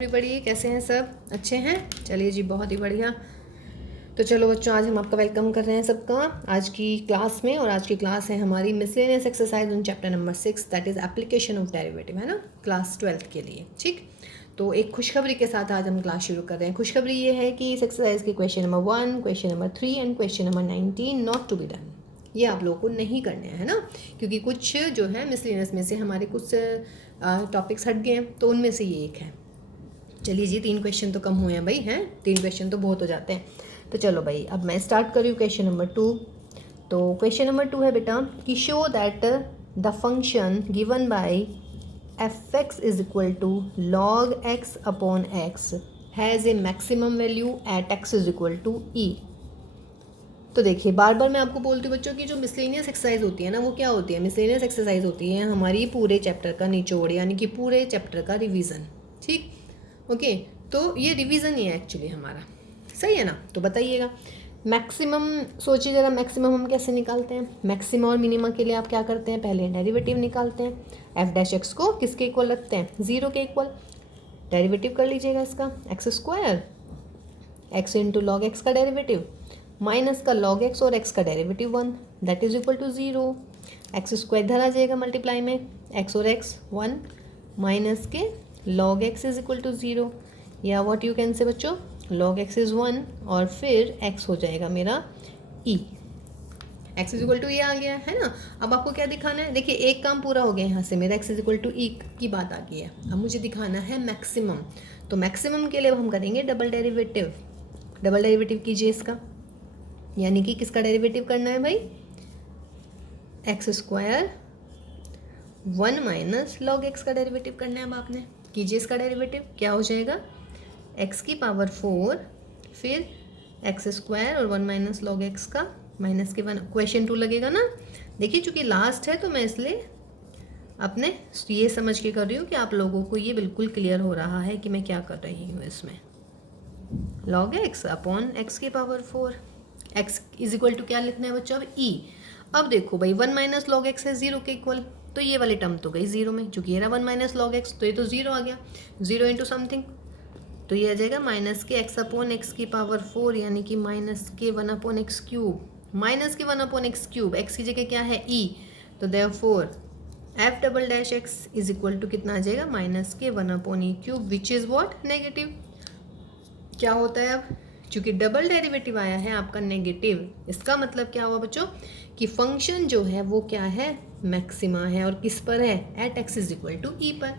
Everybody, कैसे हैं सब? अच्छे हैं? चलिए जी, बहुत ही बढ़िया। तो चलो बच्चों, आज हम आपका वेलकम कर रहे हैं सबका आज की क्लास में। और आज की क्लास है हमारी miscellaneous exercise on chapter number 6, that is application of derivative, है ना, क्लास 12th के लिए। ठीक, तो एक खुशखबरी के साथ आज हम क्लास शुरू कर रहे हैं। खुशखबरी ये है कि इस एक्सरसाइज के question number 1, question number 3 and question number 19 not to be done, ये आप लोगों को नहीं करने हैं, है ना, क्योंकि कुछ जो है मिसलेनियस में से हमारे कुछ टॉपिक्स हट गए हैं, तो उनमें से ये एक है। चलिए जी, 3 क्वेश्चन तो कम हुए हैं भाई, हैं 3 क्वेश्चन तो बहुत हो जाते हैं। तो चलो भाई, अब मैं स्टार्ट कर रही हूँ क्वेश्चन नंबर 2। तो क्वेश्चन नंबर 2 है बेटा कि show that the function given by f x is equal to log x upon x has a maximum value at x is equal to e. तो देखिए, बार बार मैं आपको बोलती हूँ बच्चों की जो मिसलेनियस एक्सरसाइज होती है ना, वो क्या होती है? मिसलेनियस एक्सरसाइज होती है हमारी पूरे चैप्टर का निचोड़, यानी कि पूरे चैप्टर का रिवीजन। ठीक, ओके, तो ये रिवीजन ही है एक्चुअली हमारा, सही है ना? तो बताइएगा, मैक्सिमम सोचिए जरा, मैक्सिमम हम कैसे निकालते हैं? मैक्सिमम और मिनिमम के लिए आप क्या करते हैं? पहले डेरिवेटिव निकालते हैं। एफ डैश एक्स को किसके इक्वल रखते हैं? 0 के इक्वल। डेरिवेटिव कर लीजिएगा इसका, x square, x into log x का डेरिवेटिव माइनस का लॉग एक्स और एक्स का derivative 1, that is equal to 0। X square इधर आ जाएगा मल्टीप्लाई में, एक्स और एक्स 1 माइनस के log x is equal to 0, या व्हाट यू कैन से बच्चों, log x इज 1 और फिर x हो जाएगा मेरा e। x is equal to ये आ गया है ना। अब आपको क्या दिखाना है? देखिए, एक काम पूरा हो गया यहाँ से, मेरा x is equal to e की बात आ गई है। अब मुझे दिखाना है मैक्सिमम। तो मैक्सिमम के लिए हम करेंगे डबल डेरिवेटिव। डबल डेरिवेटिव कीजिए इसका, यानी कि किसका डेरिवेटिव करना है भाई? X square 1 minus log x का डेरिवेटिव करना है। अब आपने कीजिए इसका डेरिवेटिव, क्या हो जाएगा? x की पावर 4 फिर एक्स स्क्वायर और 1 माइनस लॉग एक्स का माइनस के 1, क्वेश्चन 2 लगेगा ना। देखिए, चूंकि लास्ट है तो मैं इसलिए अपने ये समझ के कर रही हूँ कि आप लोगों को ये बिल्कुल क्लियर हो रहा है कि मैं क्या कर रही हूँ इसमें। लॉग एक्स अपॉन एक्स की power 4, x is equal to क्या लिखना है बच्चों? अब ई। अब देखो भाई, 1 माइनस लॉग एक्स है 0 के इक्वल, तो ये वाली टर्म तो गई 0 में, चूंकि ये रहा 1 माइनस लॉग एक्स, तो ये तो 0 आ गया। 0 इंटू समथिंग, तो ये आ जाएगा माइनस के एक्स अपॉन एक्स की पावर 4, यानी कि माइनस के 1 अपॉन एक्स क्यूब। माइनस के 1 अपॉन एक्स क्यूब, एक्स की जगह क्या है? ई। तो therefore f double dash x is equal to कितना आ जाएगा? माइनस के 1 upon e cube, which is what? Negative. क्या होता है अब? चूंकि डबल डेरिवेटिव आया है आपका नेगेटिव, इसका मतलब क्या हुआ बच्चों कि फंक्शन जो है वो क्या है? मैक्सिमा है। और किस पर है? At x is equal to e पर।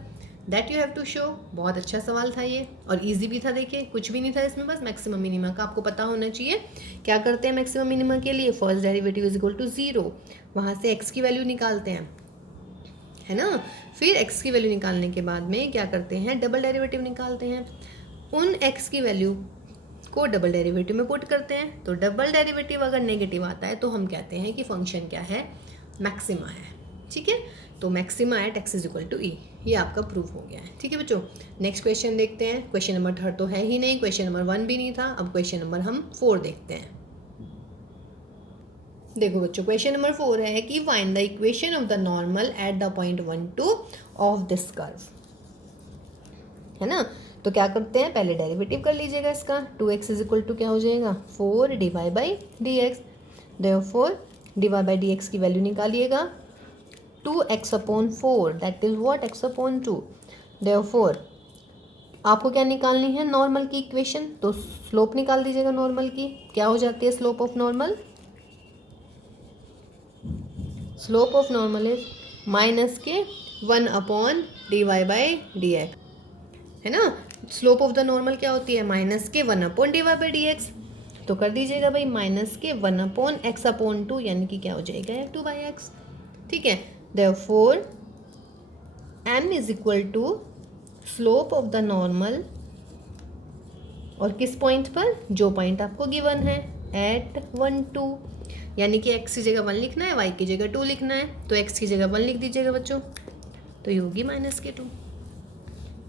That you have to show. बहुत अच्छा सवाल था ये, और इजी भी था। देखिए, कुछ भी नहीं था इसमें, बस मैक्सिमम मिनिमा का आपको पता होना चाहिए। क्या करते हैं मैक्सिमम मिनिमा के लिए? First derivative is equal to 0, वहाँ से एक्स की वैल्यू निकालते हैं, है ना। फिर एक्स की वैल्यू निकालने के बाद में क्या करते हैं? डबल डेरिवेटिव निकालते हैं। उन एक्स की वैल्यू को डबल डेरिवेटिव में पुट करते हैं। तो डबल डेरिवेटिव अगर नेगेटिव आता है तो हम कहते हैं कि फंक्शन क्या है? मैक्सिमा है। ठीक है, तो maxima at x is equal to e, ये आपका प्रूफ हो गया है। ठीक है बच्चों, नेक्स्ट क्वेश्चन देखते हैं। क्वेश्चन नंबर 3 तो है ही नहीं, क्वेश्चन नंबर 1 भी नहीं था। अब क्वेश्चन नंबर हम 4 देखते हैं। देखो बच्चों, क्वेश्चन नंबर 4 है कि find the equation of the normal at the point 1 2 of this curve, है ना। तो क्या करते हैं? पहले डेरिवेटिव कर लीजिएगा इसका। 2x इज इक्वल टू क्या हो जाएगा? 4 divide by d x. Therefore divide by d x की वैल्यू निकालिएगा, 2x upon 4, that is what? x upon 2। Therefore आपको क्या निकालनी है? नॉर्मल की इक्वेशन। तो स्लोप निकाल दीजिएगा नॉर्मल की। क्या हो जाती है slope of normal? Slope of normal is minus के 1 upon d y by d x, है ना। स्लोप ऑफ द नॉर्मल क्या होती है? माइनस के 1 upon d y by d x. तो कर दीजिएगा भाई, माइनस के 1 अपॉन एक्स अपॉन 2, यानी कि क्या हो जाएगा? 2 बाई एक्स। ठीक है, therefore m is equal to slope of the normal, और किस पॉइंट पर? जो पॉइंट आपको गिवन है, एट 1 2, यानी कि x की जगह 1 लिखना है, y की जगह 2 लिखना है। तो x की जगह 1 लिख दीजिएगा बच्चों, तो ये होगी माइनस के 2।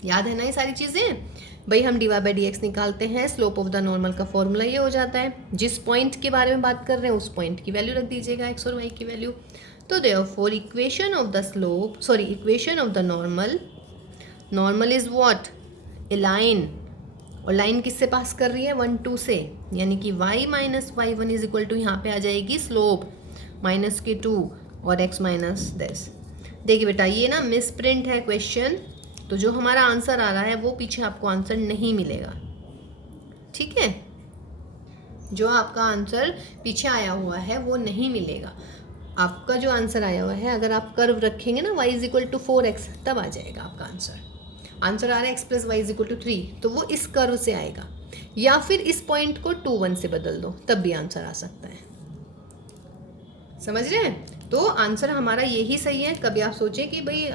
याद है ना ये सारी चीज़ें भाई? हम d y by d x निकालते हैं, स्लोप ऑफ द नॉर्मल का फॉर्मूला ये हो जाता है। जिस पॉइंट के बारे में बात कर रहे हैं उस पॉइंट की वैल्यू रख दीजिएगा, एक्स और वाई की वैल्यू। तो therefore equation of the slope, sorry equation of the normal, normal is what? A line, और लाइन किससे पास कर रही है, 1 2 से, यानी कि y minus y one is equal to यहाँ पे आ जाएगी स्लोप माइनस के 2 और x माइनस दिस। देखिए बेटा ये ना मिस प्रिंट है क्वेश्चन, तो जो हमारा आंसर आ रहा है वो पीछे आपको आंसर नहीं मिलेगा, ठीक है। जो आपका आंसर पीछे आया हुआ है वो नहीं मिलेगा। आपका जो आंसर आया हुआ है, अगर आप कर्व रखेंगे ना y is equal to 4x, तब आ जाएगा आपका आंसर। आंसर आ रहा है x plus y is equal to 3, तो वो इस कर्व से आएगा, या फिर इस पॉइंट को 2 1 से बदल दो, तब भी आंसर आ सकता है। समझ रहे हैं? तो आंसर हमारा यही सही है। कभी आप सोचें कि भाई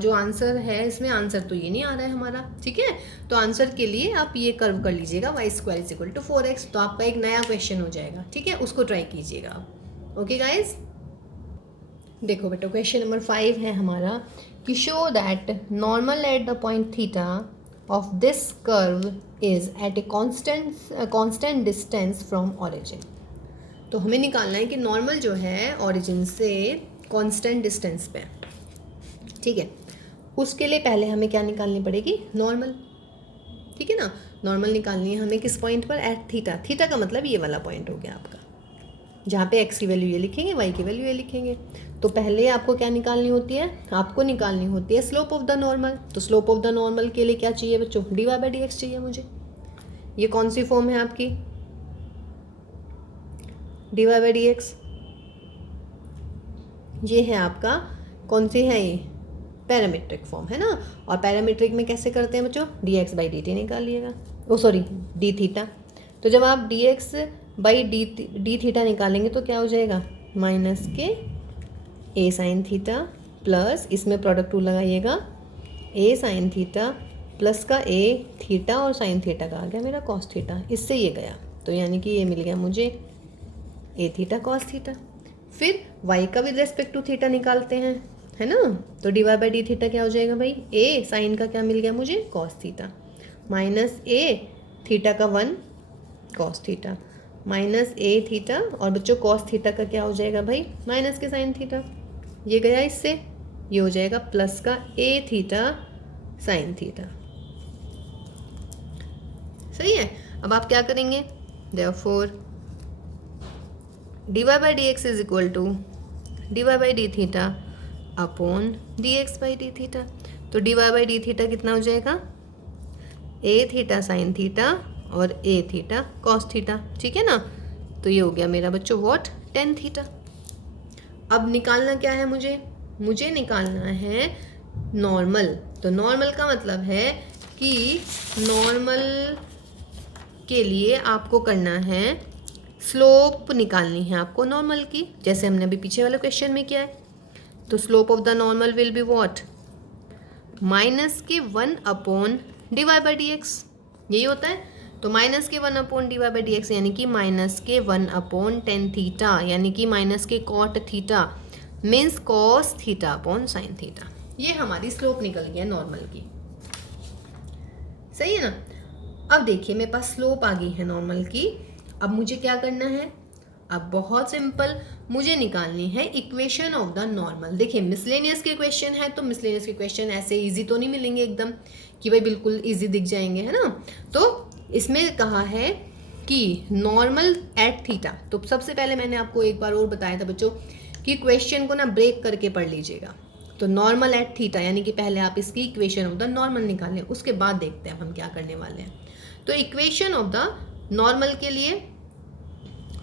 जो आंसर है इसमें आंसर तो ये नहीं आ रहा है हमारा, ठीक है। तो आंसर के लिए आप ये कर्व कर लीजिएगा y square is equal to 4x, तो आपका एक नया क्वेश्चन हो जाएगा, ठीक है। उसको ट्राई कीजिएगा आप। ओके गाइज, देखो बेटा क्वेश्चन नंबर 5 है हमारा कि show that normal at the point theta of this curve is at a constant distance from origin. तो हमें निकालना है कि नॉर्मल जो है ऑरिजिन से कांस्टेंट डिस्टेंस पे, ठीक है। उसके लिए पहले हमें क्या निकालनी पड़ेगी, नॉर्मल, ठीक है ना। नॉर्मल निकालनी है हमें किस पॉइंट पर, एट थीटा। थीटा का मतलब ये वाला पॉइंट हो गया आपका, जहाँ पे x की वैल्यू ये लिखेंगे, y की वैल्यू ये लिखेंगे। तो पहले आपको क्या निकालनी होती है, आपको निकालनी होती है स्लोप ऑफ द नॉर्मल। तो स्लोप ऑफ द नॉर्मल के लिए क्या चाहिए बच्चों, dy बाई डी एक्स चाहिए मुझे। ये कौन सी फॉर्म है आपकी, dy बाई डी एक्स, ये है आपका कौन सी है, ये पैरामीट्रिक फॉर्म है ना। और पैरामीट्रिक में कैसे करते हैं बच्चों, dx बाई dt निकालिएगा, ओ सॉरी डी थीटा। तो जब आप dx बाई डी थीटा निकालेंगे तो क्या हो जाएगा, माइनस के a साइन थीटा प्लस, इसमें प्रोडक्ट टू लगाइएगा, a साइन थीटा प्लस का a थीटा और साइन थीटा का आ गया मेरा कॉस थीटा, इससे ये गया, तो यानी कि ये मिल गया मुझे a थीटा कॉस थीटा। फिर y का विद रेस्पेक्ट टू थीटा निकालते हैं, है ना। तो d y by d theta क्या हो जाएगा भाई, a साइन का क्या मिल गया मुझे, cos theta, minus a theta का 1 cos theta, minus a theta, और बच्चों कॉस थीटा का क्या हो जाएगा भाई, माइनस के साइन थीटा, ये गया इससे, ये हो जाएगा प्लस का a थीटा साइन थीटा। सही है। अब आप क्या करेंगे, therefore dy by d x is equal to dy by d theta upon d x by d theta. तो dy बाई डी थीटा कितना हो जाएगा, a थीटा साइन थीटा और a थीटा कॉस थीटा, ठीक है ना। तो ये हो गया मेरा बच्चों व्हाट, tan थीटा। अब निकालना क्या है मुझे निकालना है नॉर्मल। तो नॉर्मल का मतलब है कि नॉर्मल के लिए आपको करना है स्लोप निकालनी है आपको नॉर्मल की, जैसे हमने अभी पीछे वाले क्वेश्चन में किया है। तो slope of the normal will be what, minus के 1 upon d y by d x, यही होता है। तो माइनस के 1 upon d y by d x, यानी कि माइनस के 1 अपॉन टेन थीटा, यानी कि माइनस के cot theta, means cos theta upon sine theta. ये हमारी स्लोप निकल गई है नॉर्मल की, सही है ना। अब देखिए मेरे पास स्लोप आ गई है नॉर्मल की। अब मुझे क्या करना है, अब बहुत सिंपल, मुझे निकालनी है इक्वेशन ऑफ द नॉर्मल। देखिए मिसलेनियस के क्वेश्चन है, तो मिसलेनियस के क्वेश्चन ऐसे इजी तो नहीं मिलेंगे एकदम कि भाई बिल्कुल इजी दिख जाएंगे, है ना। तो इसमें कहा है कि नॉर्मल एट थीटा। तो सबसे पहले मैंने आपको एक बार और बताया था बच्चों कि क्वेश्चन को ना ब्रेक करके पढ़ लीजिएगा। तो नॉर्मल एट थीटा यानी कि पहले आप इसकी इक्वेशन ऑफ द नॉर्मल निकालें, उसके बाद देखते हैं हम क्या करने वाले हैं। तो इक्वेशन ऑफ द नॉर्मल के लिए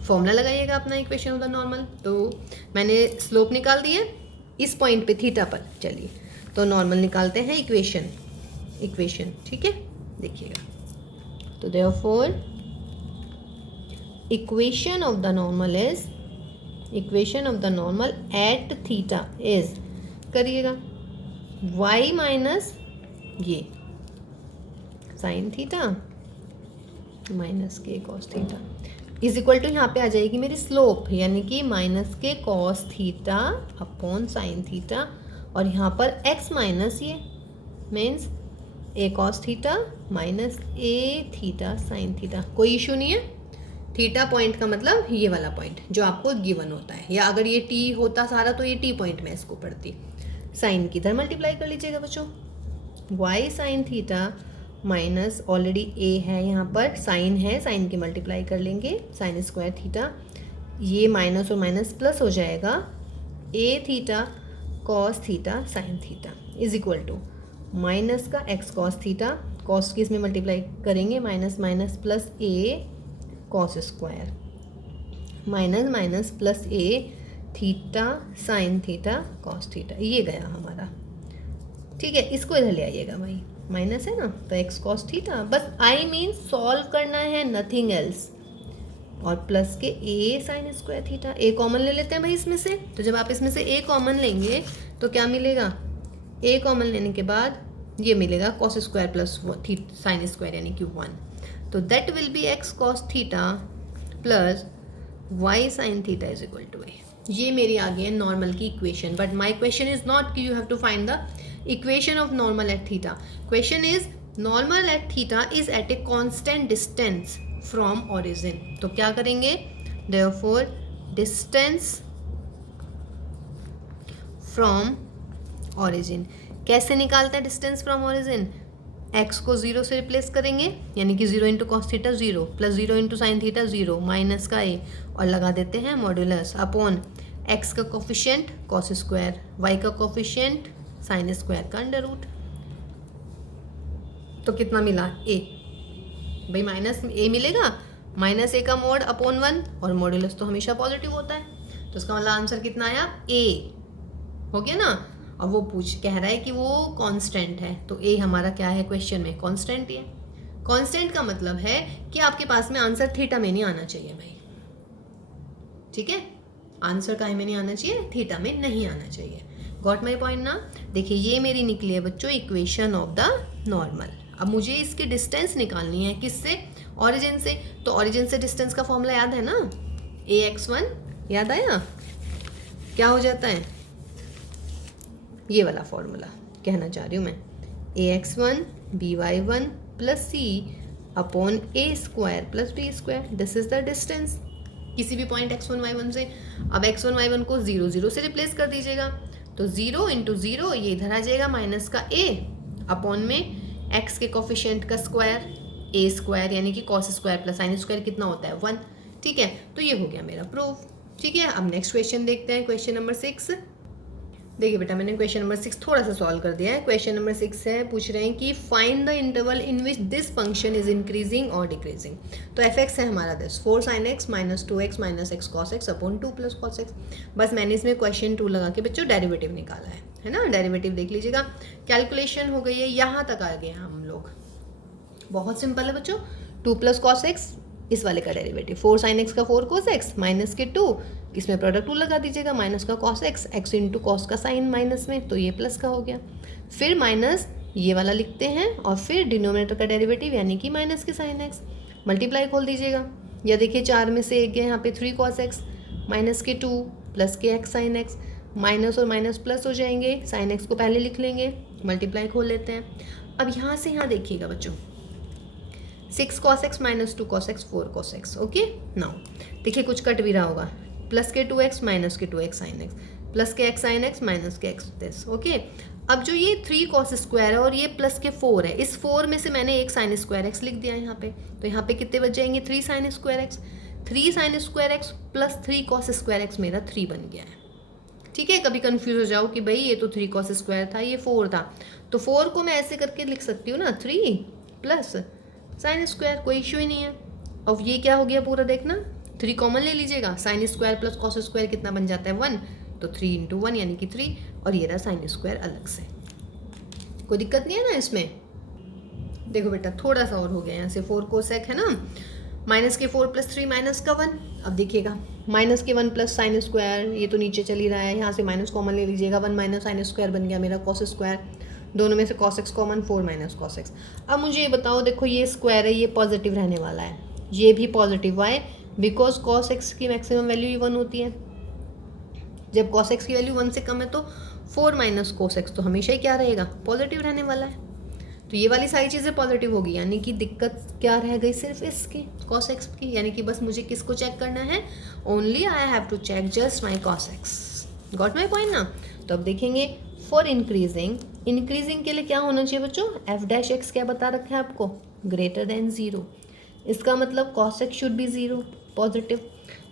फॉर्मूला लगाइएगा अपना इक्वेशन ऑफ द नॉर्मल। तो मैंने स्लोप निकाल दी है इस पॉइंट पे थीटा पर। चलिए तो नॉर्मल निकालते हैं इक्वेशन, ठीक है, देखिएगा। तो therefore equation of the normal at theta is, करिएगा, y माइनस ये साइन थीटा माइनस के cos theta is equal to, यहाँ पे आ जाएगी मेरी स्लोप, यानी कि माइनस के cos theta upon sine theta, और यहाँ पर x माइनस ये means a cos theta minus a theta sine theta. कोई इशू नहीं है। थीटा पॉइंट का मतलब ये वाला पॉइंट जो आपको गिवन होता है, या अगर ये t होता सारा तो ये t पॉइंट में इसको पढ़ती। साइन की इधर मल्टीप्लाई कर लीजिएगा बच्चों, y sine theta minus already a है यहाँ पर, साइन है, साइन की मल्टीप्लाई कर लेंगे, साइन स्क्वायर थीटा, ये माइनस और माइनस प्लस हो जाएगा, a theta cos theta sine theta is equal to minus का एक्स कॉस थीटा, कॉस की इसमें मल्टीप्लाई करेंगे, minus minus plus a cos square, minus minus plus a theta sine theta cos theta, ये गया हमारा। ठीक है, इसको इधर ले आइएगा भाई, माइनस है ना, तो एक्स कॉस थीटा, बस आई मीन सॉल्व करना है, नथिंग एल्स, और प्लस के ए साइन स्क्वायर थीटा, ए कॉमन ले लेते हैं भाई इसमें से, तो जब आप इसमें से ए कॉमन लेंगे तो क्या मिलेगा, ए कॉमन लेने के बाद ये मिलेगा cos square plus sine square यानी कि 1, तो that will be x cos theta plus y sine theta is equal to a. ये मेरी आ गई है नॉर्मल की equation, but my question is not कि you have to find the equation of normal at theta, question is normal at theta is at a constant distance from origin, तो क्या करेंगे, देयरफॉर डिस्टेंस फ्रॉम ऑरिजिन, कैसे निकालते हैं distance from origin, x को 0 से replace करेंगे, यानी कि 0 into cos theta 0 plus 0 into sine theta 0 minus का ए, और लगा देते हैं मॉड्यूलस अपॉन एक्स का कोफिशिएंट कॉस स्क्वायर, वाई का कोफिशिएंट साइन स्क्वायर का अंडर रूट, तो कितना मिला ए, भाई माइनस ए मिलेगा, माइनस ए का मोड अपॉन 1, और मॉड्यूलस तो हमेशा पॉजिटिव होता है, तो इसका मतलब आंसर कितना आया, ए हो गया ना। और वो कह रहा है कि वो कांस्टेंट है, तो ए हमारा क्या है क्वेश्चन में, कांस्टेंट ही है। कांस्टेंट का मतलब है कि आपके पास में आंसर थीटा में नहीं आना चाहिए भाई, ठीक है, आंसर काहे में नहीं आना चाहिए, थीटा में नहीं आना चाहिए। गॉट माई पॉइंट ना। देखिए ये मेरी निकली है बच्चों इक्वेशन ऑफ द नॉर्मल। अब मुझे इसकी डिस्टेंस निकालनी है, किससे, ऑरिजिन से, तो ऑरिजिन से डिस्टेंस का फॉर्मूला याद है ना, ax1, याद आया, क्या हो जाता है, ये वाला फॉर्मूला कहना चाह रही हूँ मैं, ax1 by1 plus c upon a square plus b square, this is the distance किसी भी पॉइंट x1 y1 से। अब x1 y1 को 0 0 से रिप्लेस कर दीजिएगा, तो 0 इंटू 0 ये इधर आ जाएगा माइनस का a अपॉन में x के कोफिशिएंट का स्क्वायर a स्क्वायर यानी कि cos square plus sine square कितना होता है 1, ठीक है, तो ये हो गया मेरा प्रूफ। ठीक है, अब नेक्स्ट क्वेश्चन देखते हैं, क्वेश्चन नंबर 6। देखिए बेटा मैंने क्वेश्चन नंबर 6 थोड़ा सा सॉल्व कर दिया है। क्वेश्चन नंबर 6 है, पूछ रहे हैं कि find the interval in which this function is increasing और डिक्रीजिंग। तो एफ एक्स है हमारा this 4 sin x minus 2x minus x cos x upon 2 plus cos x. बस मैंने इसमें क्वेश्चन 2 लगा के बच्चों डेरिवेटिव निकाला है ना, डेरिवेटिव देख लीजिएगा, कैलकुलेशन हो गई है, यहाँ तक आ गए हम लोग। बहुत सिंपल है बच्चों, 2 प्लस कॉस एक्स इस वाले का डेरिवेटिव, 4 sin x का 4 cos x माइनस के 2, इसमें प्रोडक्ट 2 लगा दीजिएगा, माइनस का cos x, x into cos का साइन माइनस में, तो ये प्लस का हो गया, फिर माइनस ये वाला लिखते हैं और फिर डिनोमिनेटर का डेरिवेटिव यानी कि माइनस के साइन x, मल्टीप्लाई खोल दीजिएगा, या देखिए 4 में से एक है यहाँ पे 3 cos x माइनस के 2 प्लस के x साइन x, माइनस और माइनस प्लस हो जाएंगे, साइन x को पहले लिख लेंगे, मल्टीप्लाई खोल लेते हैं। अब यहाँ से यहाँ देखिएगा बच्चों, 6 cos x minus 2 cos x 4 cos x, okay. Now देखिए कुछ कट भी रहा होगा, प्लस के 2x माइनस के 2x साइन x प्लस के x साइन x माइनस के x दिस, ओके। अब जो ये 3 cos स्क्वायर है और ये प्लस के 4 है, इस 4 में से मैंने एक साइन स्क्वायर x लिख दिया है यहाँ पे, तो यहाँ पे कितने बच जाएंगे, 3 sine square x, 3 sine square x plus 3 cos square x मेरा 3 बन गया है। ठीक है, कभी कंफ्यूज हो जाओ कि भाई ये तो 3 cos स्क्वायर था, ये 4 था, तो 4 को मैं ऐसे करके लिख सकती हूँ ना, 3 प्लस साइन स्क्वायर, कोई इश्यू ही नहीं है। अब ये क्या हो गया पूरा देखना, 3 कॉमन ले लीजिएगा, sine square plus cos square कितना बन जाता है 1, तो 3 इंटू 1 यानी कि 3, और ये रहा साइन स्क्वायर अलग से, कोई दिक्कत नहीं है ना इसमें। देखो बेटा थोड़ा सा और हो गया, यहाँ से 4 कोसेक है ना, माइनस के 4 प्लस 3 माइनस का 1, अब देखिएगा माइनस के 1 प्लस साइन स्क्वायर, ये तो नीचे चल ही रहा है, यहाँ से माइनस कॉमन ले लीजिएगा, 1 माइनस साइन स्क्वायर बन गया मेरा कॉस स्क्वायर, दोनों में से cos x common 4 minus cos x। अब मुझे ये बताओ, देखो ये स्क्वायर है, ये पॉजिटिव रहने वाला है, ये भी positive, y, because cos x की मैक्सिमम वैल्यू ही 1 होती है, जब cos x की वैल्यू 1 से कम है तो 4 माइनस cos x तो हमेशा ही क्या रहेगा, पॉजिटिव रहने वाला है, तो ये वाली सारी चीज़ें पॉजिटिव होगी, यानी कि दिक्कत क्या रह गई सिर्फ इसकी cos x की, यानी कि बस मुझे किसको चेक करना है, only I have to check just my cos x। Got my point ना। तो अब देखेंगे फॉर इंक्रीजिंग इंक्रीजिंग के लिए क्या होना चाहिए बच्चों, एफ डैश एक्स क्या बता रखा है आपको, ग्रेटर देन ज़ीरो। इसका मतलब cos x should be zero, positive.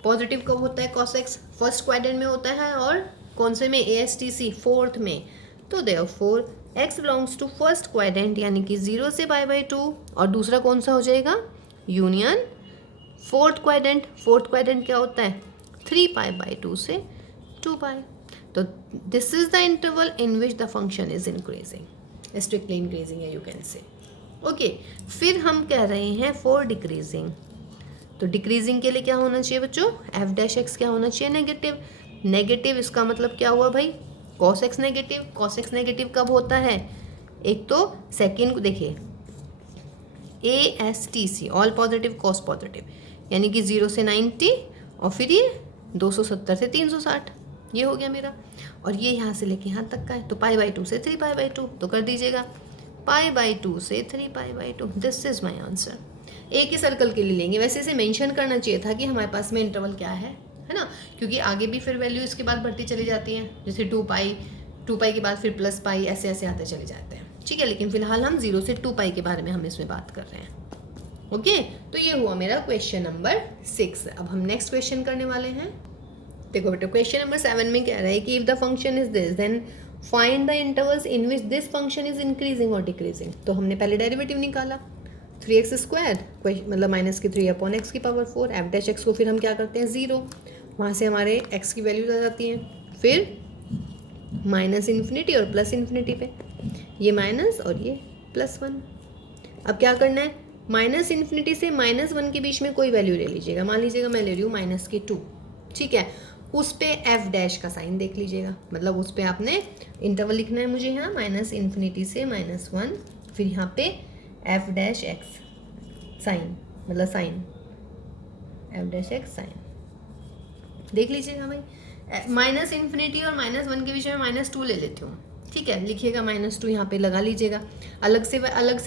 Positive कब होता है कॉस एक्स, फर्स्ट क्वाड्रेंट में होता है और कौन से में, ASTC फोर्थ में। तो therefore x belongs to first quadrant यानी कि 0 से π/2, और दूसरा कौन सा हो जाएगा, union fourth quadrant. Fourth quadrant क्या होता है, 3π/2 से 2π। तो this is the interval in which the function is increasing, strictly increasing है यू कैन से। ओके, फिर हम कह रहे हैं फॉर डिक्रीजिंग। तो डिक्रीजिंग के लिए क्या होना चाहिए बच्चों, एफ डैश एक्स क्या होना चाहिए, नेगेटिव। नेगेटिव इसका मतलब क्या हुआ भाई, cos x negative. Cos x negative कब होता है, एक तो सेकेंड को देखिए, ASTC all positive cos positive, यानी कि 0 से 90 और फिर ये 270 से 360, ये हो गया मेरा। और ये यहाँ से लेके यहाँ तक का है, तो π/2 से 3π/2, तो कर दीजिएगा π/2 से 3π/2। This is my answer. एक ही सर्कल के लिए लेंगे, वैसे इसे मेंशन करना चाहिए था कि हमारे पास में इंटरवल क्या है ना, क्योंकि आगे भी फिर वैल्यू इसके बाद बढ़ती चली जाती है, जैसे 2π के बाद फिर +π, ऐसे ऐसे आते चले जाते हैं, ठीक है। लेकिन फिलहाल हम 0 से 2π के बारे में हम इसमें बात कर रहे हैं। ओके, तो ये हुआ मेरा क्वेश्चन नंबर 6। अब हम नेक्स्ट क्वेश्चन करने वाले हैं। देखो बेटा, क्वेश्चन नंबर 7 में कह रहा है कि if the function is this then find the intervals in which this function is increasing और डिक्रीजिंग। तो हमने पहले डेरिवेटिव निकाला 3x², मतलब -3/x⁴, एफ डैश एक्स को फिर हम क्या करते हैं 0, वहाँ से हमारे x की वैल्यूज आ जाती हैं, फिर -∞ और +∞ पे, ये माइनस और ये +1। अब क्या करना है, -∞ से -1 के बीच में कोई वैल्यू ले लीजिएगा। मान लीजिएगा मैं ले रही हूँ -2, ठीक है। उस पे एफ डैश का साइन देख लीजिएगा, मतलब उस पे आपने इंटरवल लिखना है मुझे यहाँ -∞ से -1, फिर यहाँ पे एफ डैश एक्स साइन, मतलब sign f dash x sign देख लीजिएगा भाई। -∞ और -1 के बीच में -2 ले लेती हूँ, ठीक है। लिखिएगा -2 यहाँ पे लगा लीजिएगा, अलग से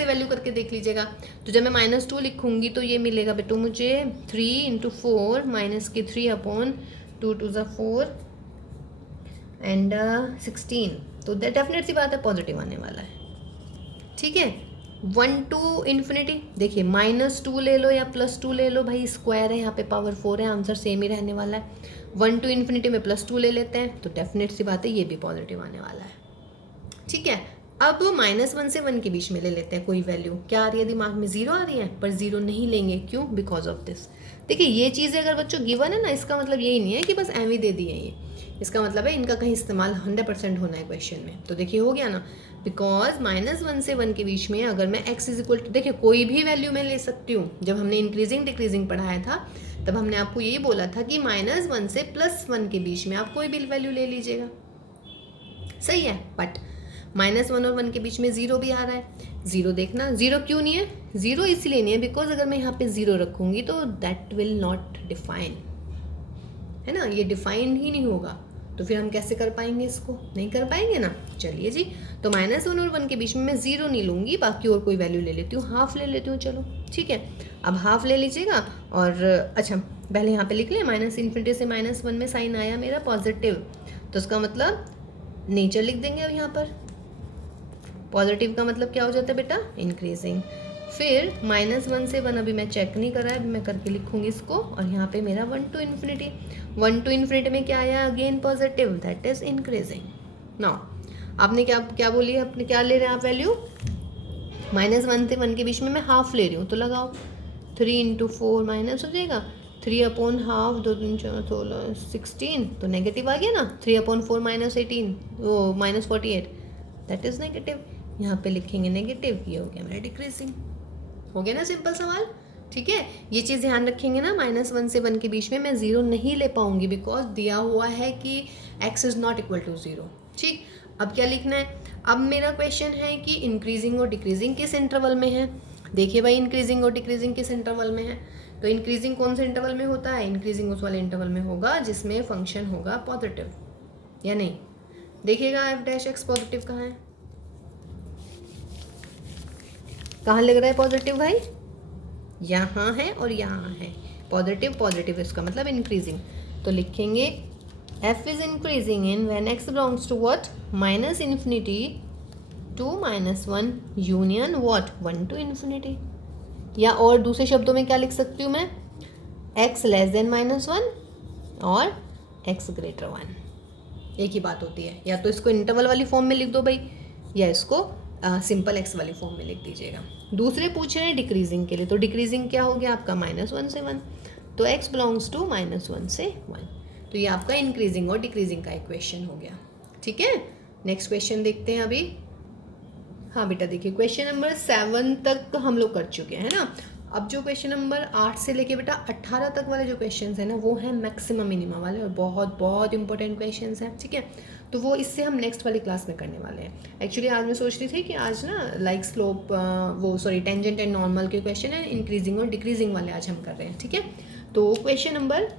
वैल्यू करके देख लीजिएगा। तो जब मैं -2 लिखूँगी तो ये मिलेगा बेटू मुझे 3 × 4 -3/2 × 4 एंड 16। तो डेफिनेट सी बात है पॉजिटिव आने वाला है, ठीक है। 1 to ∞, देखिए -2 ले लो या +2 ले लो भाई, स्क्वायर है यहाँ पे, पावर 4 है, आंसर सेम ही रहने वाला है। 1 to ∞ में +2 ले लेते हैं, तो डेफिनेट सी बात है ये भी पॉजिटिव आने वाला है, ठीक है। अब -1 से 1 के बीच में ले लेते हैं कोई वैल्यू, क्या आ रही है दिमाग में, 0 आ रही है, पर 0 नहीं लेंगे, क्यों, बिकॉज ऑफ दिस। देखिए ये चीज़ें अगर बच्चों गिवन है ना, इसका मतलब यही नहीं है कि बस एम ही दे दिए ये, इसका मतलब है इनका कहीं इस्तेमाल 100% होना है क्वेश्चन में। तो देखिए हो गया ना, बिकॉज -1 से 1 के बीच में अगर मैं x = देखिए कोई भी वैल्यू मैं ले सकती हूँ। जब हमने इंक्रीजिंग डिक्रीजिंग पढ़ाया था तब हमने आपको यही बोला था कि -1 से +1 के बीच में आप कोई भी वैल्यू ले लीजिएगा, सही है। बट -1 और 1 के बीच में 0 भी आ रहा है, 0 देखना, 0 क्यों नहीं है, 0 इसलिए नहीं है बिकॉज अगर मैं यहाँ पे 0 रखूँगी तो दैट विल नॉट डिफाइन, है ना, ये डिफाइंड ही नहीं होगा, तो फिर हम कैसे कर पाएंगे, इसको नहीं कर पाएंगे ना। चलिए जी, तो -1 और 1 के बीच में मैं 0 नहीं लूँगी, बाकी और कोई वैल्यू ले लेती हूँ, हाफ ले लेती हूँ, चलो ठीक है। अब हाफ ले लीजिएगा और अच्छा पहले यहाँ पे लिख लें, -∞ से -1 में साइन आया मेरा पॉजिटिव, तो उसका मतलब नेचर लिख देंगे। अब यहाँ पर पॉजिटिव का मतलब क्या हो जाता है बेटा, इंक्रीजिंग। फिर -1 से 1 अभी मैं चेक नहीं करा है, अभी मैं करके लिखूंगी इसको, और यहाँ पे मेरा 1 to ∞ में क्या आया, again positive, that is increasing. Now आपने क्या बोली है, आपने क्या ले रहे हैं आप वैल्यू, -1 से 1 के बीच में मैं हाफ ले रही हूँ, तो लगाओ 3 × 4 माइनस हो जाएगा 3/2, 2 3 4 16 16, तो नेगेटिव आ गया ना, 3/4 -18, वो -48, दैट इज नेगेटिव। यहाँ पे लिखेंगे नेगेटिव, ये हो गया मेरा डिक्रीजिंग, हो गया ना, सिंपल सवाल, ठीक है। ये चीज़ ध्यान रखेंगे ना, -1 से 1 के बीच में मैं 0 नहीं ले पाऊंगी बिकॉज दिया हुआ है कि x is not equal to 0, ठीक। अब क्या लिखना है, अब मेरा क्वेश्चन है कि इंक्रीजिंग और डिक्रीजिंग किस इंटरवल में है। देखिए भाई इंक्रीजिंग और डिक्रीजिंग किस इंटरवल में है, तो इंक्रीजिंग कौन से इंटरवल में होता है, इंक्रीजिंग उस वाले इंटरवल में होगा जिसमें फंक्शन होगा पॉजिटिव, या नहीं। देखिएगा एफ डैश एक्स पॉजिटिव कहाँ है, कहाँ लग रहा है पॉजिटिव भाई, यहाँ है और यहाँ है, पॉजिटिव पॉजिटिव, इसका मतलब इंक्रीजिंग। तो लिखेंगे f is increasing in when x belongs to what, -∞ 2 minus 1 union what 1 to infinity. या और दूसरे शब्दों में क्या लिख सकती हूँ मैं, x लेस देन माइनस 1 और x ग्रेटर 1, एक ही बात होती है। या तो इसको इंटरवल वाली फॉर्म में लिख दो भाई, या इसको सिंपल x वाली फॉर्म में लिख दीजिएगा। दूसरे पूछ रहे हैं डिक्रीजिंग के लिए, तो डिक्रीजिंग क्या हो गया आपका -1 से 1, तो x बिलोंग्स टू -1 से 1, तो ये आपका इंक्रीजिंग और डिक्रीजिंग का इक्वेशन हो गया। ठीक है, नेक्स्ट क्वेश्चन देखते हैं अभी। हाँ बेटा देखिए, क्वेश्चन नंबर 7 तक हम लोग कर चुके हैं ना। अब जो क्वेश्चन नंबर 8 से लेके बेटा 18 तक वाले जो क्वेश्चंस हैं ना, वो हैं मैक्सिमम मिनिमम वाले और बहुत बहुत इंपॉर्टेंट क्वेश्चंस हैं। ठीक है, तो वो इससे हम नेक्स्ट वाली क्लास में करने वाले हैं। एक्चुअली आज मैं सोच रही थी कि आज ना like slope tangent and normal के क्वेश्चन है, इंक्रीजिंग और डिक्रीजिंग वाले आज हम कर रहे हैं। ठीक है, तो क्वेश्चन नंबर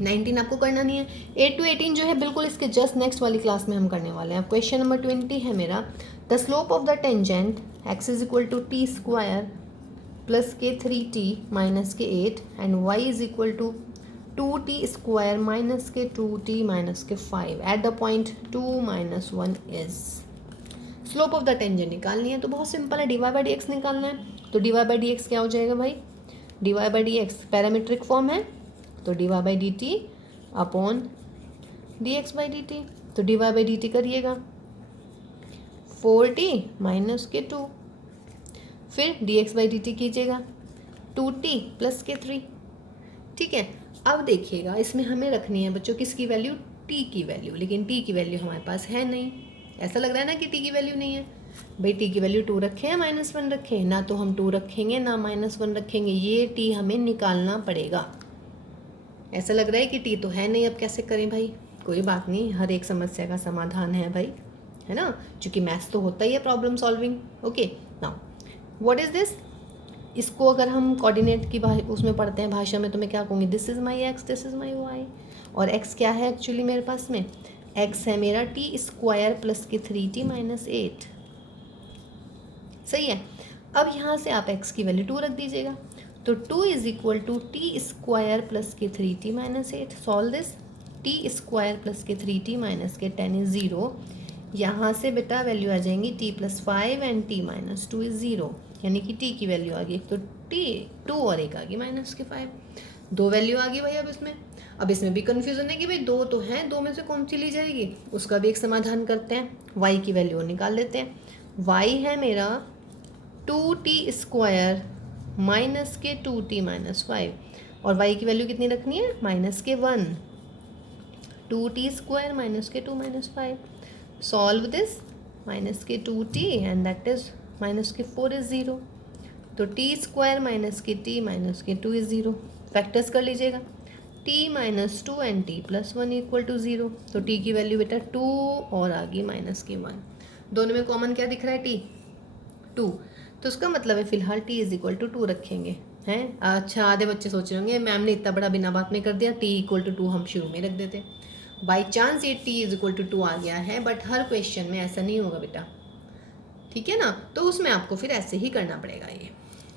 19 आपको करना नहीं है, 8 to 18 जो है बिल्कुल इसके जस्ट नेक्स्ट वाली क्लास में हम करने वाले हैं। क्वेश्चन नंबर 20 है मेरा, the slope of the tangent x is equal to t square plus के 3t माइनस के 8 and y is equal to 2t square minus के 2t माइनस के 5 at the point 2 minus 1 is. Slope of the tangent निकालनी है, तो बहुत simple है, dy by d x निकालना है। तो dy बाई डी एक्स क्या हो जाएगा भाई, dy by d x parametric form है, तो dy by D T upon d x by D T, तो dy बाई डी टी करिएगा 4t माइनस के 2, फिर dx बाई डी टी कीजिएगा 2t प्लस के 3। ठीक है, अब देखिएगा इसमें हमें रखनी है बच्चों किसकी वैल्यू, t की वैल्यू, लेकिन t की वैल्यू हमारे पास है नहीं। ऐसा लग रहा है ना कि t की वैल्यू नहीं है भाई, t की वैल्यू 2 रखें या -1 रखें, ना तो हम 2 रखेंगे ना -1 रखेंगे, ये t हमें निकालना पड़ेगा। ऐसा लग रहा है कि t तो है नहीं, अब कैसे करें भाई। कोई बात नहीं, हर एक समस्या का समाधान है भाई, है ना, क्योंकि मैथ्स तो होता ही है problem solving. Okay, now what is this, इसको अगर हम कोऑर्डिनेट की उसमें पढ़ते हैं भाषा में, तो मैं क्या कहूँगी, this is my x, this is my y, और x क्या है एक्चुअली मेरे पास में, x है मेरा टी स्क्वायर प्लस के 3t माइनस 8। सही है, अब यहाँ से आप x की वैल्यू 2 रख दीजिएगा, तो 2 is equal to t square plus के 3t minus 8। Solve this, t square plus के 3t माइनस के 10 इज 0। यहाँ से बेटा वैल्यू आ जाएंगी t plus 5 and t minus 2 is 0, यानी कि t की वैल्यू आ गई, तो t 2 और एक आ गई माइनस के 5, 2 वैल्यू आ गई भाई। अब इसमें भी कन्फ्यूजन है कि भाई 2 तो हैं, 2 में से कौन सी ली जाएगी, उसका भी एक समाधान करते हैं। y की वैल्यू निकाल लेते हैं, y है मेरा 2t स्क्वायर माइनस के 2t माइनस 5, और y की वैल्यू कितनी रखनी है, माइनस के 1, 2t स्क्वायर माइनस के 2 माइनस 5। सॉल्व दिस, माइनस के 2t and that is minus के 4 इज 0, तो t स्क्वायर माइनस के t माइनस के 2 इज 0, फैक्टर्स कर लीजिएगा, t minus 2 and t plus 1 equal to 0, तो t की वैल्यू बेटा 2 और आ गई माइनस के 1। दोनों में कॉमन क्या दिख रहा है, t 2, तो उसका मतलब है फिलहाल t इज इक्वल टू 2 रखेंगे हैं। अच्छा, आधे बच्चे सोच रहे होंगे मैम ने इतना बड़ा बिना बात में कर दिया, t इक्वल टू 2 हम शुरू में रख देते। बाई चांस ये t इज इक्वल टू 2 आ गया है, बट हर क्वेश्चन में ऐसा नहीं होगा बेटा, ठीक है ना, तो उसमें आपको फिर ऐसे ही करना पड़ेगा। ये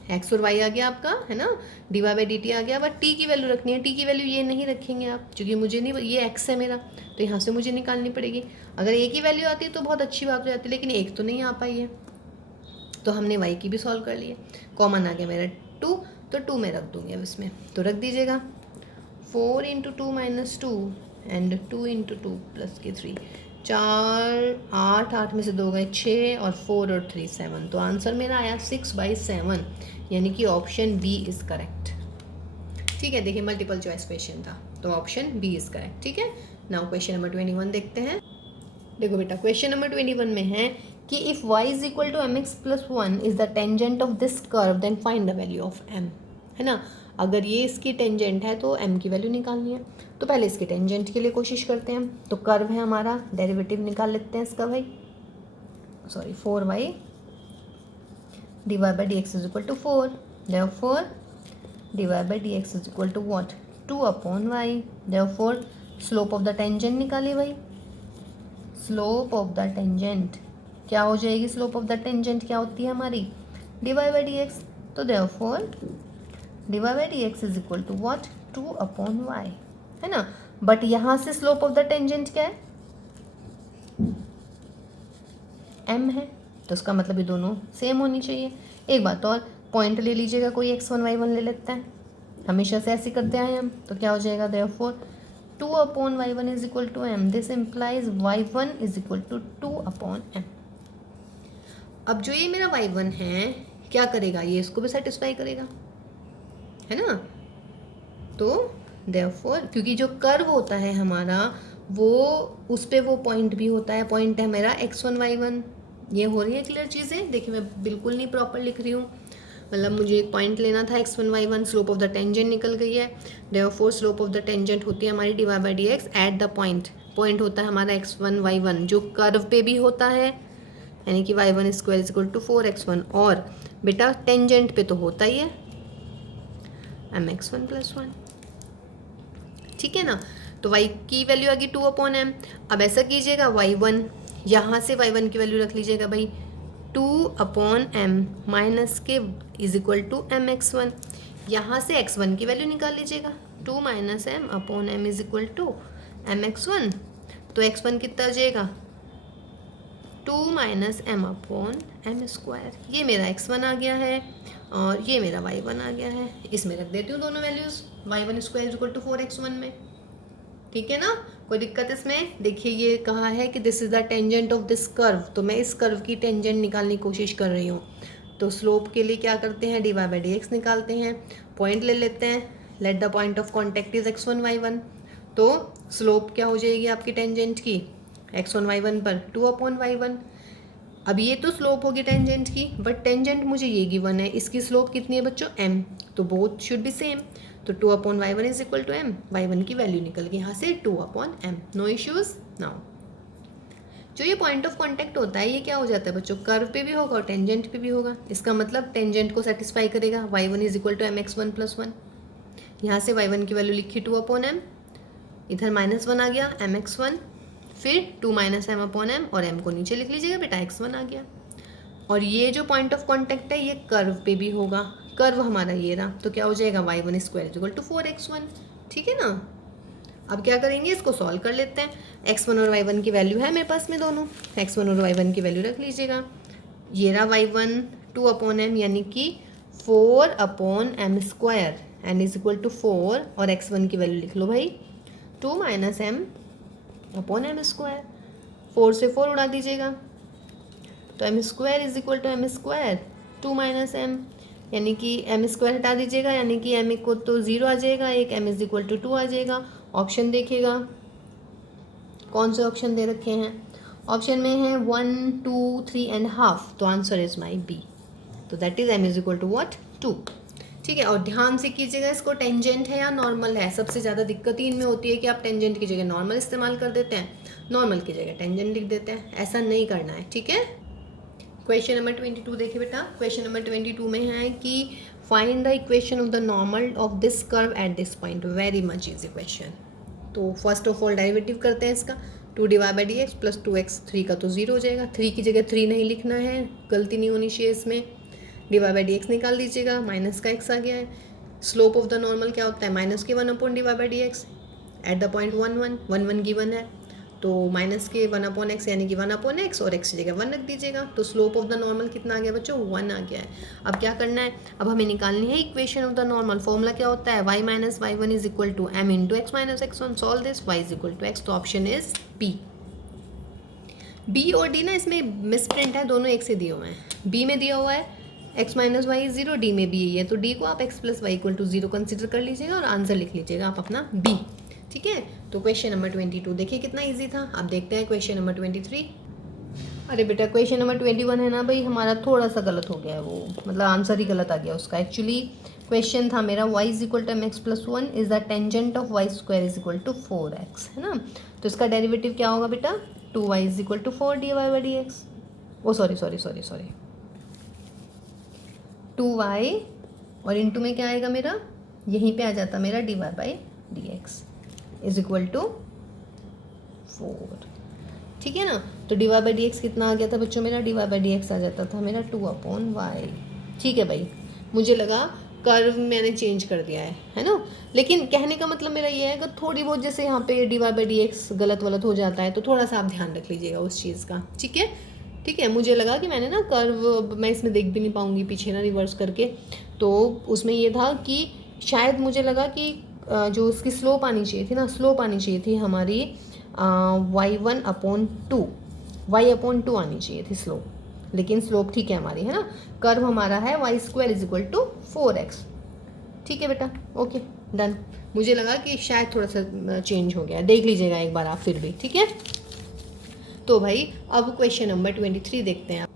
x और y आ गया आपका, है ना, dy बाई डी टी आ गया, बट t की वैल्यू रखनी है, t की वैल्यू ये नहीं रखेंगे आप, क्योंकि मुझे नहीं, ये x है मेरा, तो यहाँ से मुझे निकालनी पड़ेगी। अगर एक ही वैल्यू आती है तो बहुत अच्छी बात हो जाती है, लेकिन एक तो नहीं आ पाई है, तो हमने y की भी सॉल्व कर ली है। कॉमन आ गया मेरा 2, तो 2 में रख दूँगी अब इसमें, तो रख दीजिएगा 4 into 2 minus 2 and 2 into 2 plus के 3, 4 8, 8 में से 2 गए 6 और 4 और 3 7, तो आंसर मेरा आया 6/7, यानी कि ऑप्शन बी इज़ करेक्ट। ठीक है, देखिए मल्टीपल चॉइस क्वेश्चन था, तो ऑप्शन बी इज़ करेक्ट। ठीक है, नाउ क्वेश्चन नंबर 21 देखते हैं। देखो बेटा, क्वेश्चन नंबर 21 में है कि if y is equal to mx plus 1 is the tangent of this curve then find the value of m, है ना। अगर ये इसकी टेंजेंट है तो m की वैल्यू निकालनी है, तो पहले इसके टेंजेंट के लिए कोशिश करते हैं। तो कर्व है हमारा, डेरिवेटिव निकाल लेते हैं इसका भाई, sorry 4y dy by d x is equal to 4, therefore dy by d x is equal to what, 2 upon y, therefore slope of the tangent निकालिए भाई। स्लोप ऑफ द टेंजेंट क्या हो जाएगी, स्लोप ऑफ द टेंजेंट क्या होती है हमारी, dy by d x, तो therefore dy by d x is equal to what, 2 upon y, है ना। बट यहाँ से स्लोप ऑफ द टेंजेंट क्या है, m है, तो उसका मतलब ये दोनों सेम होनी चाहिए। एक बात और, पॉइंट ले लीजिएगा कोई x1 y1 ले लेते हैं, हमेशा से ऐसे करते आए हम, तो क्या हो जाएगा therefore 2/y1 is equal to m, this implies y1 is equal to 2/m। अब जो ये मेरा y1 है क्या करेगा, ये इसको भी सेटिस्फाई करेगा, है ना। तो देयरफॉर क्योंकि जो कर्व होता है हमारा वो उस पे वो पॉइंट भी होता है, पॉइंट है मेरा x1 y1। ये हो रही है क्लियर चीज़ें। देखिए मैं बिल्कुल नहीं प्रॉपर लिख रही हूँ, मतलब मुझे एक पॉइंट लेना था x1 y1, slope of the tangent निकल गई है। Therefore slope of the tangent होती है हमारी dy/dx eight the point, point होता है हमारा x1 y1 जो कर्व पे भी होता है, यानी कि y1 square is equal to 4x1, और बेटा टेंजेंट पे तो होता ही है mx1 + 1, ठीक है ना। तो y की वैल्यू आ गई 2/m। अब ऐसा कीजिएगा y1, यहाँ से y1 की वैल्यू रख लीजिएगा भाई 2/m माइनस के इज इक्वल टू mx1, यहाँ से x1 की वैल्यू निकाल लीजिएगा 2 - m/m is equal to mx1। तो x1 कितना आ जाएगा 2 - m/m²। ये मेरा x1 आ गया है और ये मेरा y1 आ गया है। इसमें रख देती हूँ दोनों values, y1 square is equal to 4x1 में, ठीक है ना। कोई दिक्कत इसमें? देखिए ये कहा है कि this is the tangent of this curve, तो मैं इस कर्व की टेंजेंट निकालने की कोशिश कर रही हूँ। तो स्लोप के लिए क्या करते हैं, dy/dx निकालते हैं, पॉइंट ले लेते हैं, let the point of contact is x1 y1। तो स्लोप क्या हो जाएगी आपकी टेंजेंट की x1 y1 पर 2/y1। अब ये तो स्लोप होगी टेंजेंट की, बट टेंजेंट मुझे ये गिवन है, इसकी स्लोप कितनी है बच्चों m, तो बोथ शुड बी सेम। तो 2/y1 is equal to m, y1 की वैल्यू निकल गई यहाँ से 2/m, नो इश्यूज। नाउ जो ये पॉइंट ऑफ कांटेक्ट होता है ये क्या हो जाता है बच्चों, कर्व पे भी होगा और टेंजेंट पे भी होगा। इसका मतलब टेंजेंट को सेटिस्फाई करेगा, y1 is equal to mx1 + 1। यहाँ से y1 की वैल्यू लिखी 2/m, इधर -1 आ गया mx1, फिर 2 - m/m और m को नीचे लिख लीजिएगा बेटा, x1 आ गया। और ये जो पॉइंट ऑफ कांटेक्ट है ये कर्व पे भी होगा, कर्व हमारा ये रहा, तो क्या हो जाएगा y1 square equal to 4x1, ठीक है ना। अब क्या करेंगे, इसको सॉल्व कर लेते हैं। x1 और y1 की वैल्यू है मेरे पास में दोनों, x1 और y1 की वैल्यू रख लीजिएगा। ये रहा y1 2/m यानी कि 4/m² n is equal to 4, और x1 की वैल्यू लिख लो भाई 2 - m/m²। 4 से 4 उड़ा दीजिएगा, तो m² is equal to m², 2 - m, यानी कि m² हटा दीजिएगा, यानी कि m को तो 0 आ जाएगा, एक m इज इक्वल टू 2 आ जाएगा। ऑप्शन देखिएगा कौन से ऑप्शन दे रखे हैं, ऑप्शन में है 1 2 3 एंड हाफ, तो आंसर इज माई बी। तो that is m is equal to what 2, ठीक है। और ध्यान से कीजिएगा इसको, टेंजेंट है या नॉर्मल है, सबसे ज़्यादा दिक्कत ही इनमें होती है कि आप टेंजेंट की जगह नॉर्मल इस्तेमाल कर देते हैं, नॉर्मल की जगह टेंजेंट लिख देते हैं, ऐसा नहीं करना है, ठीक है। क्वेश्चन नंबर 22 देखिए बेटा, क्वेश्चन नंबर 22 में है कि find the equation of the normal of this curve at this point, very much easy question. तो फर्स्ट ऑफ ऑल डेरिवेटिव करते हैं इसका, 2 dy/dx + 2x, 3 का तो 0 हो जाएगा, 3 की जगह 3 नहीं लिखना है, गलती नहीं होनी चाहिए इसमें। dy/dx निकाल दीजिएगा, माइनस का x आ गया है। स्लोप ऑफ द नॉर्मल क्या होता है, -1/dy/dx eight the point 1 1 1 1 given है, तो -1/x यानी कि 1/x, और x की जगह 1 रख दीजिएगा। तो स्लोप ऑफ द नॉर्मल कितना आ गया बच्चों, 1 आ गया है। अब क्या करना है, अब हमें निकालनी है equation of the normal. Formula क्या होता है, y - y1 is equal to m into x - x1, solve this, y is equal to x, तो ऑप्शन इज बी। बी और डी ना इसमें मिस प्रिंट है, दोनों एक से दिए हुए हैं। बी में दिया हुआ है x - y 0, डी में भी यही है, तो डी को आप x + y = 0 कंसिडर कर लीजिएगा और आंसर लिख लीजिएगा आप अपना बी, ठीक है। तो क्वेश्चन नंबर 22 देखिए कितना इजी था। अब देखते हैं क्वेश्चन नंबर 23। अरे बेटा क्वेश्चन नंबर 21 है ना भाई, हमारा थोड़ा सा गलत हो गया है, वो मतलब आंसर ही गलत आ गया उसका। एक्चुअली क्वेश्चन था मेरा y = mx + 1 is the tangent of y² is equal to 4x, है ना। तो इसका डेरिवेटिव क्या होगा बेटा, 2y is equal to 4 dy/dx, oh sorry 2y, और इंटू में क्या आएगा मेरा, यहीं पे आ जाता मेरा dy/dx इज इक्वल टू 4, ठीक है ना। तो dy/dx कितना आ गया था बच्चों, मेरा dy/dx आ जाता था मेरा 2/y, ठीक है भाई। मुझे लगा कर्व मैंने चेंज कर दिया है ना, लेकिन कहने का मतलब मेरा ये है कि थोड़ी बहुत जैसे यहाँ पे dy/dx गलत वलत हो जाता है, तो थोड़ा सा आप ध्यान रख लीजिएगा उस चीज़ का, ठीक है। ठीक है, मुझे लगा कि मैंने ना कर्व मैं इसमें देख भी नहीं पाऊँगी पीछे ना रिवर्स करके, तो उसमें ये था कि शायद मुझे लगा कि जो उसकी स्लोप आनी चाहिए थी ना, स्लोप आनी चाहिए थी हमारी y1/2, y/2 आनी चाहिए थी स्लोप, लेकिन स्लोप ठीक है हमारी, है ना। कर्व हमारा है y² = 4x। ठीक है बेटा, ओके डन। मुझे लगा कि शायद थोड़ा सा चेंज हो गया, देख लीजिएगा एक बार आप फिर भी, ठीक है। तो भाई अब क्वेश्चन नंबर 23 देखते हैं।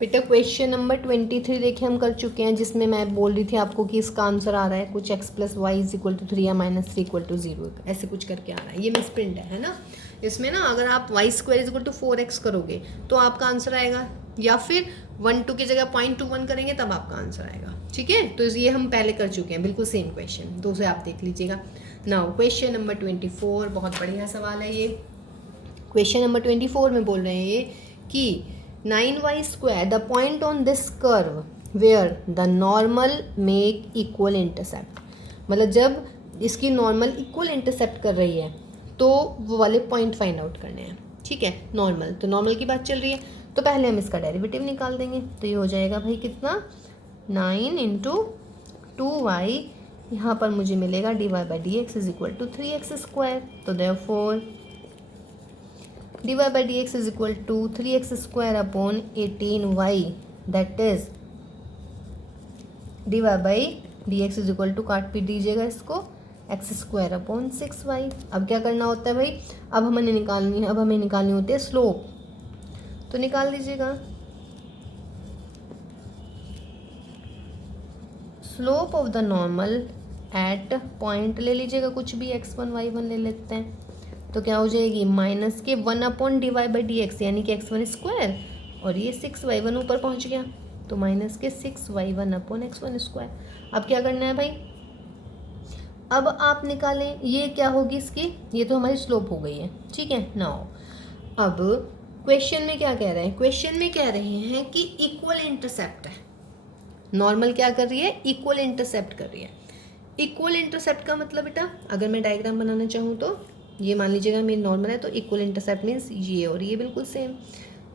बेटा क्वेश्चन नंबर 23 देखिए हम कर चुके हैं, जिसमें मैं बोल रही थी आपको कि इसका आंसर आ रहा है कुछ x + y = 3 या -3 = 0, ऐसे कुछ करके आ रहा है। ये मिस प्रिंट है ना। इसमें ना अगर आप y² = 4x करोगे तो आपका आंसर आएगा, या फिर 1 2 की जगह 0.21 करेंगे तब आपका आंसर आएगा। ठीक है, तो ये हम पहले कर चुके हैं, बिल्कुल सेम क्वेश्चन, तो उसे आप देख लीजिएगा। नाउ क्वेश्चन नंबर 24, बहुत बढ़िया सवाल है ये। क्वेश्चन नंबर 24 में बोल रहे हैं ये कि 9y², the point on this curve where the normal make equal intercept. मतलब जब इसकी नॉर्मल इक्वल इंटरसेप्ट कर रही है तो वो वाले पॉइंट फाइंड आउट करने हैं। ठीक है, नॉर्मल, तो नॉर्मल की बात चल रही है, तो पहले हम इसका डेरिवेटिव निकाल देंगे। तो ये हो जाएगा भाई कितना, 9 × 2y, यहाँ पर मुझे मिलेगा dy/dx = 3x²। तो therefore dy/dx = 3x² / 18y, that is dy/dx = काट पीट दीजिएगा इसको, x² / 6y। अब क्या करना होता है भाई, अब हमें निकालनी होती है स्लोप, तो निकाल दीजिएगा। Slope of the normal eight point ले लीजिएगा, कुछ भी x1 y1 ले लेते हैं, तो क्या हो जाएगी -1/dy/dx, यानी कि x1², और ये 6y1 ऊपर पहुंच गया, तो -6y1/x1²। अब क्या करना है भाई, अब आप निकालें, ये क्या होगी इसकी, ये तो हमारी स्लोप हो गई है। ठीक है, नाउ अब क्वेश्चन में क्या कह रहे हैं, क्वेश्चन में कह रहे हैं कि इक्वल इंटरसेप्ट है। नॉर्मल क्या कर रही है, इक्वल इंटरसेप्ट कर रही है। इक्वल इंटरसेप्ट का मतलब बेटा, अगर मैं डायग्राम बनाना चाहूँ तो ये मान लीजिएगा मेरी नॉर्मल है, तो इक्वल इंटरसेप्ट मीन्स ये और ये बिल्कुल सेम।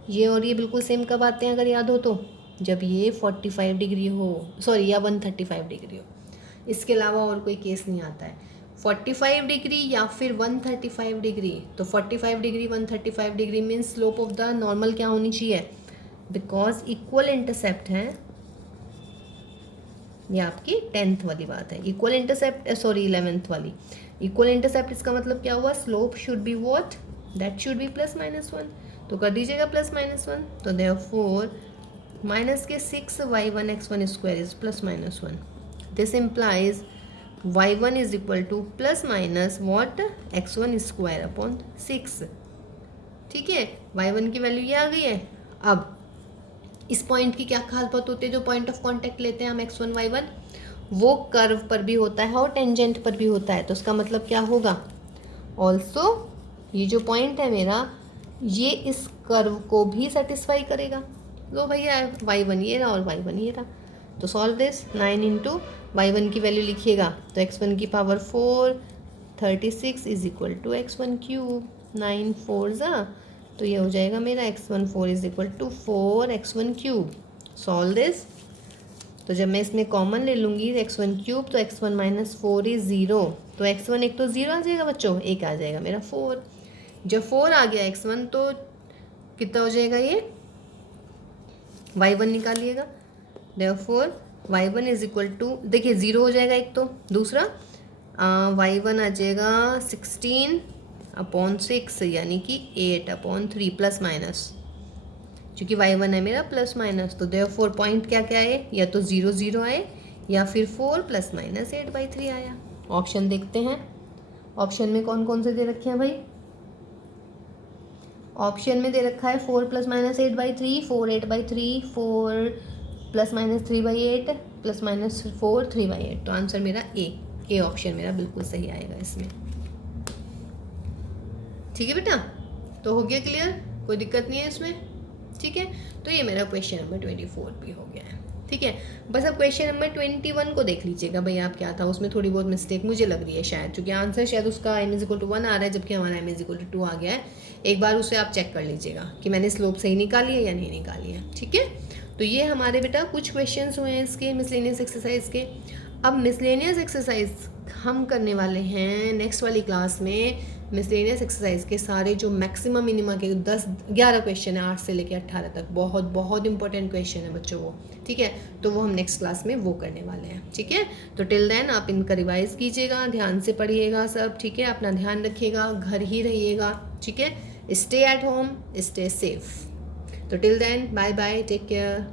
ये और ये बिल्कुल सेम कब आते हैं, अगर याद हो तो, जब ये 45 डिग्री हो, सॉरी, या 135 डिग्री हो, इसके अलावा और कोई केस नहीं आता है। 45 डिग्री या फिर 135 डिग्री, तो 45 degree 135 degree means slope of the normal क्या होनी चाहिए, बिकॉज इक्वल इंटरसेप्ट है। ये आपकी 10th वाली बात है, इक्वल इंटरसेप्ट, सॉरी 11th वाली। इक्वल इंटरसेप्ट इसका मतलब क्या हुआ, slope should be what, that should be +-1, तो कर दीजिएगा +-1। तो therefore -6y1x1² is +-1। This implies y1 is equal to ± what, x1² / 6। ठीक है, y1 की वैल्यू ये आ गई है। अब इस पॉइंट की क्या खासियत होती है, जो पॉइंट ऑफ कांटेक्ट लेते हैं हम x1 y1, वो कर्व पर भी होता है और टेंजेंट पर भी होता है। तो उसका मतलब क्या होगा, ऑल्सो ये जो पॉइंट है मेरा, ये इस कर्व को भी सेटिस्फाई करेगा। लो भैया, y1 ये रहा और y1 ये रहा, तो सॉल्व दिस। 9 × y1 की वैल्यू लिखिएगा, तो x1 की power 4 36 is equal to x1³, 9 4 ज़ा, तो ये हो जाएगा मेरा x1 4 is equal to 4x1³। Solve this. तो जब मैं इसमें कॉमन ले लूँगी x1³ तो x1 - 4 इज 0, तो x1 एक तो 0 आ जाएगा बच्चों, एक आ जाएगा मेरा 4। जब 4 आ गया x1 तो कितना हो जाएगा, ये y1 निकालिएगा। Therefore y1 is equal to, देखिए 0 हो जाएगा एक तो, दूसरा y1 आ जाएगा 16/6, यानी कि 8/3 ±, क्योंकि y1 है मेरा +-, तो देयरफॉर पॉइंट क्या क्या आए, या तो 0 0 आए या फिर 4 ± 8/3 आया। ऑप्शन देखते हैं, ऑप्शन में कौन कौन से दे रखे हैं भाई। ऑप्शन में दे रखा है 4 ± 8/3, 4 8/3, 4 ± 3/8, ±4 3/8। तो आंसर मेरा ए ऑप्शन मेरा बिल्कुल सही आएगा इसमें। ठीक है बेटा, तो हो गया क्लियर, कोई दिक्कत नहीं है इसमें। ठीक है, तो ये मेरा क्वेश्चन नंबर 24 भी हो गया है। ठीक है, बस अब क्वेश्चन नंबर 21 को देख लीजिएगा भाई, आप क्या था उसमें थोड़ी बहुत मिस्टेक मुझे लग रही है शायद, क्योंकि आंसर शायद उसका m = 1 आ रहा है, जबकि हमारा m = 2 आ गया है। एक बार उसे आप चेक कर लीजिएगा कि मैंने स्लोप सही निकाली है या नहीं निकाली है, ठीक है। तो ये हमारे बेटा कुछ क्वेश्चंस हुए हैं इसके मिसलेनियस एक्सरसाइज के। अब मिसलेनियस एक्सरसाइज हम करने वाले हैं नेक्स्ट वाली क्लास में। मिसलेनियस एक्सरसाइज के सारे जो मैक्सिमम मिनिमम के 10-11 क्वेश्चन है 8 से लेकर 18 तक, बहुत बहुत इंपॉर्टेंट क्वेश्चन है बच्चों वो, ठीक है। तो वो हम नेक्स्ट क्लास में वो करने वाले हैं, ठीक है। तो टिल देन आप इनका रिवाइज कीजिएगा, ध्यान से पढ़िएगा सब, ठीक है। अपना ध्यान रखिएगा, घर ही रहिएगा, ठीक है। Stay at home, stay safe. तो till then bye bye, take care.